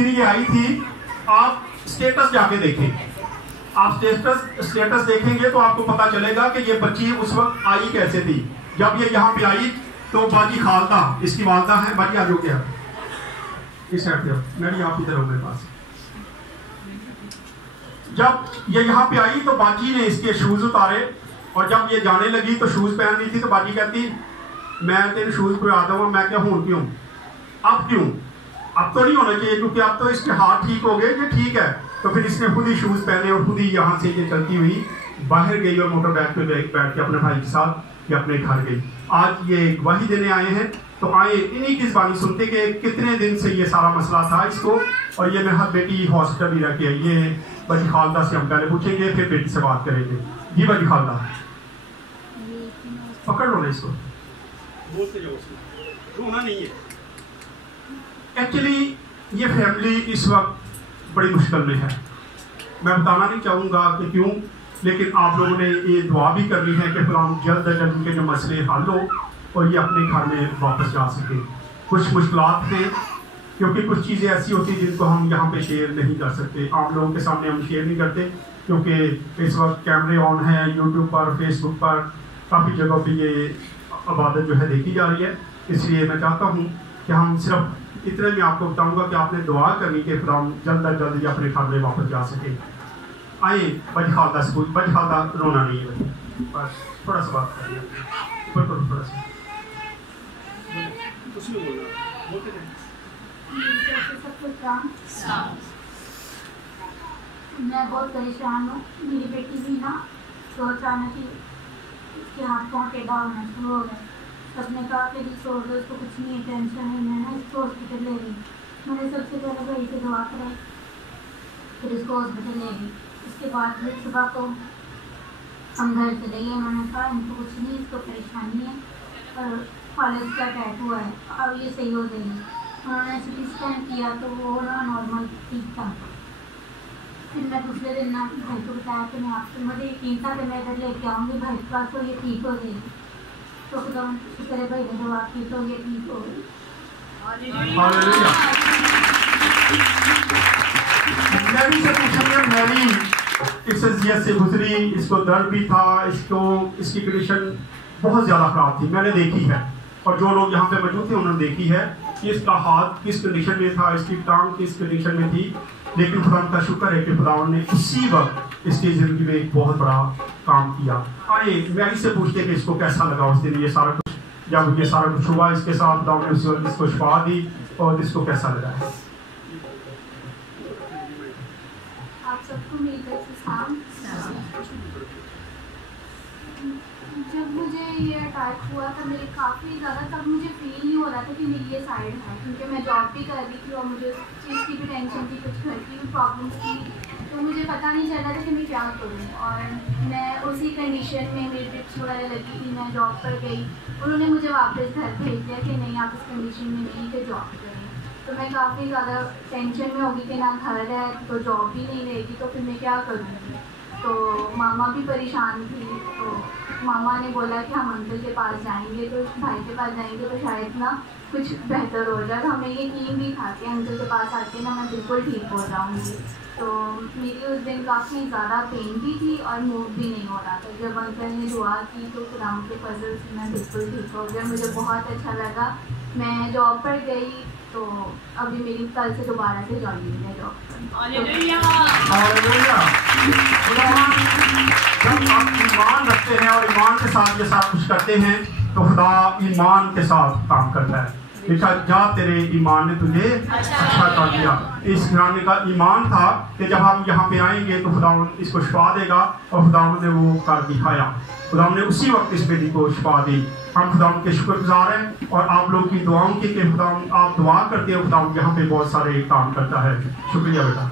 दिन ये आई थी, आप स्टेटस जाके देखें, आप स्टेटस देखेंगे तो आपको पता चलेगा कि ये बच्ची उस वक्त आई कैसे थी। जब ये यहाँ पे आई तो बाजी खालदा, इसकी वालदा है, बाजी आ जाओ क्या इस साइड पे, मैं आप इधर हो मेरे पास। जब ये यहाँ पे आई तो बाजी ने इसके शूज उतारे, और जब ये जाने लगी तो शूज पहन रही थी तो बाजी कहती मैं तेरे शूज को आता हूँ, मैं क्या हूँ क्यों, अब क्यों, अब तो नहीं होना चाहिए क्योंकि अब तो इसके हाथ ठीक हो गए, ये ठीक है। तो फिर इसने खुद ही शूज पहने और खुद ही यहाँ से ये चलती हुई बाहर गई और मोटर बैग पे बैठ के अपने भाई के साथ ये अपने घर गई। आज ये गवाही देने आए हैं, तो आए इन्हीं की ज़बानी सुनते कि कितने दिन से ये सारा मसला था इसको, और ये मेरा बेटी हॉस्पिटल भी रह के आई है। बड़ी खालदा से हम पहले पूछेंगे, फिर बेटी से बात करेंगे। जी बड़ी खालदा, पकड़ लो ना इसको, बोलते जाओ, रोना नहीं है। एक्चुअली ये फैमिली इस वक्त बड़ी मुश्किल में है, मैं बताना नहीं चाहूँगा कि क्यों, लेकिन आप लोगों ने ये दुआ भी करनी है कि खुदा जल्द अज जल्द इनके जो मसले हल हो और ये अपने घर में वापस जा सके। कुछ मुश्किलात हैं क्योंकि कुछ चीज़ें ऐसी होती हैं जिनको हम यहाँ पे शेयर नहीं कर सकते, आप लोगों के सामने हम शेयर नहीं करते, क्योंकि इस वक्त कैमरे ऑन है, यूट्यूब पर, फेसबुक पर, काफ़ी जगहों पे ये इबादत जो है देखी जा रही है। इसलिए मैं चाहता हूँ कि हम सिर्फ इतने में आपको बताऊँगा कि आपने दुआ करनी कि खुदा जल्द अज जल्द अपने घर में वापस जा सके। आए बड़ी खालदा से, बड़ी खालदा रोना नहीं है, बस थोड़ा सा बात करिए, थोड़ा सा मैं बहुत परेशान हूँ। मेरी बेटी भी ना तो अचानक ही उसके हाथ पाँव टेढ़ा होना शुरू हो गया। सबने कहा कि रिसोर्स है, उसको कुछ नहीं है, टेंशन है, मैं ना इसको हॉस्पिटल ले गई। मैंने सबसे पहले भाई से दुआ कराई, फिर इसको हॉस्पिटल ले गई। उसके बाद फिर सुबह को हम घर चले गए। उन्होंने कहा इनको कुछ नहीं, इसको परेशानी है और कॉलेज का अटैक हुआ है, अब ये सही हो जाएगी। उन्होंने सिटी स्कैन किया तो वो ना नॉर्मल ठीक था। फिर मैं दूसरे दिन ना भाई को बताया कि मैं आपसे, मुझे यकीन था कि मैं इधर लेके आऊँगी भाई के पास तो ये ठीक हो जाएगी। तो खुदा शुक्र है भाई ने दुआ की तो ये ठीक हो गई। इस अज़ियत से गुजरी, इसको दर्द भी था, इसकी कंडीशन बहुत ज़्यादा ख़राब थी, मैंने देखी है, और जो लोग यहाँ पे मौजूद थे उन्होंने देखी है कि इसका हाथ किस कंडीशन में था, इसकी टांग किस कंडीशन में थी। लेकिन खुदा का शुक्र है कि खुदा ने उसी वक्त इसकी ज़िंदगी में एक बहुत बड़ा काम किया। आइए मैं इससे पूछते कि इसको कैसा लगा उस दिन, ये सारा कुछ जब ये सारा कुछ हुआ इसके साथ, खुदा ने उस वक्त इसको शिफा दी, और इसको कैसा लगा है? आप सबको मिलकर जब मुझे ये अटैक हुआ था मेरे काफ़ी ज़्यादा, तब मुझे फील नहीं हो रहा था कि मेरी ये साइड है, क्योंकि मैं जॉब भी कर रही थी और मुझे उस चीज़ की भी टेंशन थी, कुछ घर की भी प्रॉब्लम्स थी, तो मुझे पता नहीं चल रहा था कि मैं क्या करूँ। और मैं उसी कंडीशन में मेरी टिप्स वगैरह लगी थी, मैं जॉब पर गई, उन्होंने मुझे वापस घर भेज दिया कि नहीं आप इस कंडीशन में नहीं कि जॉब करें। तो मैं काफ़ी ज़्यादा टेंशन में होगी कि ना घर है तो जॉब भी नहीं रहेगी, तो फिर मैं क्या करूँगी। तो मामा भी परेशान थी, तो मामा ने बोला कि हम अंकल के पास जाएंगे, तो भाई के पास जाएंगे तो शायद ना कुछ बेहतर हो जाएगा। हमें ये यकीन भी था कि अंकल के पास आके ना मैं बिल्कुल ठीक हो जाऊँगी। तो मेरी उस दिन काफ़ी ज़्यादा पेन भी थी और मूव भी नहीं हो रहा था। जब अंकल ने दुआ की तो खुदा के फजल से मैं बिल्कुल ठीक हो गया, मुझे बहुत अच्छा लगा। मैं जॉब पर गई तो अभी मेरी कल से दोबारा से जॉइनिंग है जॉब पर। जब आप ईमान रखते हैं और ईमान के साथ ये सारा कुछ करते हैं तो खुदा ईमान के साथ काम करता है। देखा जा तेरे ईमान ने तुझे अच्छा कर दिया। इस घराने का ईमान था कि जब हम यहाँ पे आएंगे तो खुदा इसको शिफा देगा, और खुदा ने वो कर दिखाया। खुदा ने उसी वक्त इस बेटी को शिफा दी। हम खुदा के शुक्रगुजार हैं और आप लोगों की दुआओं की कि खुदा आप दुआ करते हो, खुदा यहाँ पे बहुत सारे काम करता है। शुक्रिया बेटा।